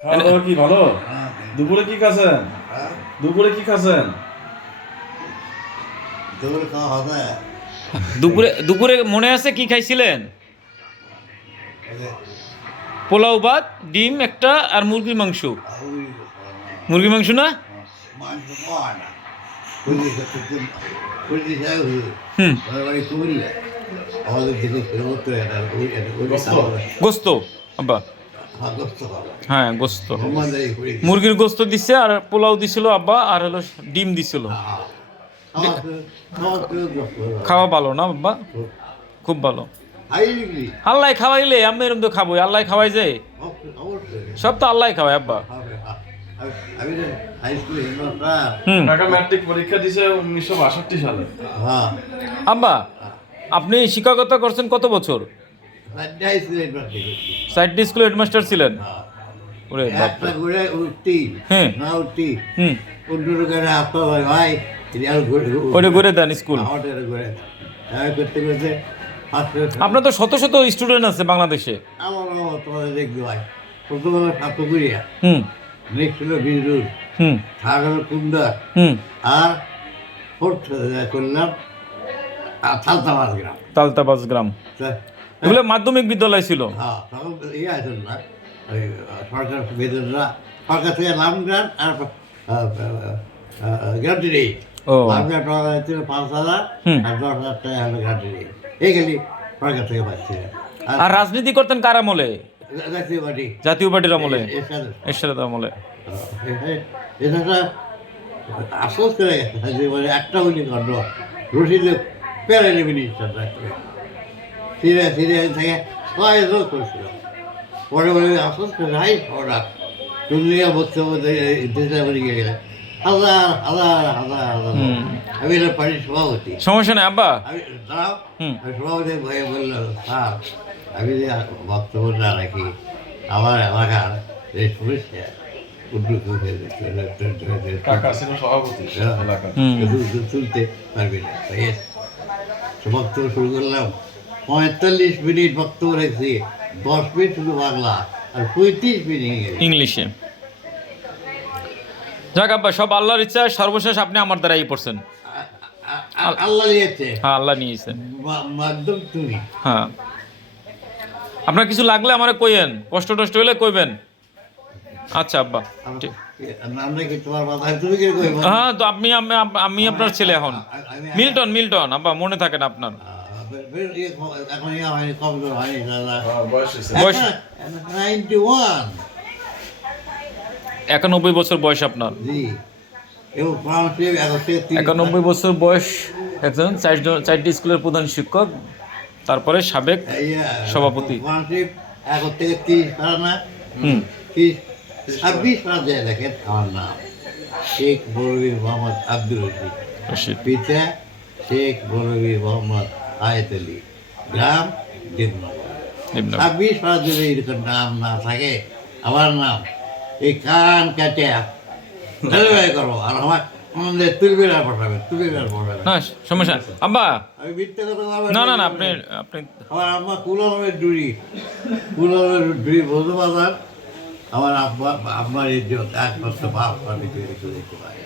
খাওয়া দাওয়া কি ভালো? দুপুরে কি খাচ্ছেন? দুপুরে কি খাচ্ছেন? দুপুরে দুপুরে দুপুরে মনে আছে কি খাইছিলেন? পোলাও ভাত ডিম একটা আর মুরগির মাংস। মুরগির মাংস না? গোস্ত। আব্বা। হ্যাঁ গোস্ত হ্যাঁ মুরগির গোস্ত দিছে আর পোলাও দিছিল আব্বা আর হলো ডিম দিছিল। খাওয়া খাওয়া গোস্ত খাওয়া ভালো না আব্বা? খুব। ভালো। আল্লাহ খাওয়াইলে আমি এরকম তো খাবোই আল্লাহ খাওয়াই যায় অবশ্যই। সব তো আল্লাহ খাওয়াই আব্বা। হ্যাঁ। আব্বা আপনি শিক্ষকতা করছেন কত বছর? হাই স্কুলে হেডমাস্টার ছিলেন। হ্যাঁ। ওরে একটা করে উঠতি হ্যাঁ। না উঠতি হুম। অন্য করে আপনার ভাই ভাই ঘুরে ওটা ঘুরে দেন স্কুল। ঘুরে করতে করতে আপনার তো শত শত স্টুডেন্ট আছে বাংলাদেশে। আমার তোমাদের দেখতে ভাই। প্রথম হুম। নেক্সট হলো হুম। থার্ড হলো কুন্দর হুম। আর ফোর্থ করলাম থালতামার গ্রাম। তালতাবাজ গ্রাম। এগুলো মাধ্যমিক বিদ্যালয় ছিল। হ্যাঁ ইয়ে সরকার বেতনরা সরকার থেকে লাভ গ্রান্ট আর গ্রান্টি ও। লাভ গ্রান্ট পাওয়া ছিল পাঁচ হাজার আর দশ হাজার টাকা হলো গ্রান্টি নেই। এই খালি সরকার থেকে পাচ্ছি। আর রাজনীতি করতেন কার আমলে? জাতীয় পার্টি। জাতীয় পার্টির আমলে? এরশাদ আমলে। এটা আশ্বস্ত করে গেছে একটা উনি কাণ্ড রশিদে প্যারেলে মিনিস্টার সিরিয়া সিরিয়া থেকে লোক করেছিল। পরে বলে আশ্বস্ত করে হাই ওরা দুনিয়া বক্তব্য দেশে বলে গিয়ে গেলে। হাজার হাজার হাজার হাজার। আমি এটা পার্টির সভাপতি। সমস্যা নেই আব্বা। আমি দাঁড়াও। আমি সভাপতি ভয়ে বলল স্যার আমি যে বক্তব্য না রাখি আমার এলাকার। যে সমস্যা উদ্যোগ তুলতে পারবি না। বক্তব্য শুরু করলাম। পঁয়তাল্লিশ মিনিট বক্তব্য রেখেছি দশ মিনিট শুধু বাংলা আর পঁয়ত্রিশ মিনিট ইংলিশে। যাক আব্বা সব আল্লাহর ইচ্ছা সর্বশেষ আপনি আমার দ্বারাই পড়ছেন। আল্লাহ নিয়েছে। হ্যাঁ আল্লাহ নিয়েছেন মাধ্যম তুমি। হ্যাঁ। আপনার কিছু লাগলে আমারে কইেন কষ্ট টষ্ট হলে কইবেন। আচ্ছা আব্বা হ্যাঁ তো আপনি আমি আমি আপনার ছেলে এখন। মিল্টন মিল্টন আব্বা মনে থাকেন আপনার। এখন ইয়ে হয়নি কমজোর হয়নি দাদা হ্যাঁ, নাইনটি ওয়ান একানব্বই বছর বয়স আপনার। একানব্বই বছর বয়স একজন চারজন চারটি স্কুলের প্রধান শিক্ষক তারপরে সাবেক ইয়ে, সভাপতি। দেখেন আমার নাম। শেখ বরবীর মোহাম্মদ আব্দুল রশিদ। পিতা শেখ বরবীর মোহাম্মদ আয়েত আলী গ্রাম দেবনগর ছাব্বিশ যদি এরকম নাম না থাকে আমার নাম এই কান কাটে ডেলিভারি করব আর আমার না সমস্যা। আব্বা আমি মিথ্যে কথা বলব না না না আপনি আপনি আমার আম্মা কুলমের ডুরি কুলমের ডুরি বলতে পারলাম আমার আব্বা ইজ্জত একমাত্র বাপ আমি তৈরি করে দিতে পারি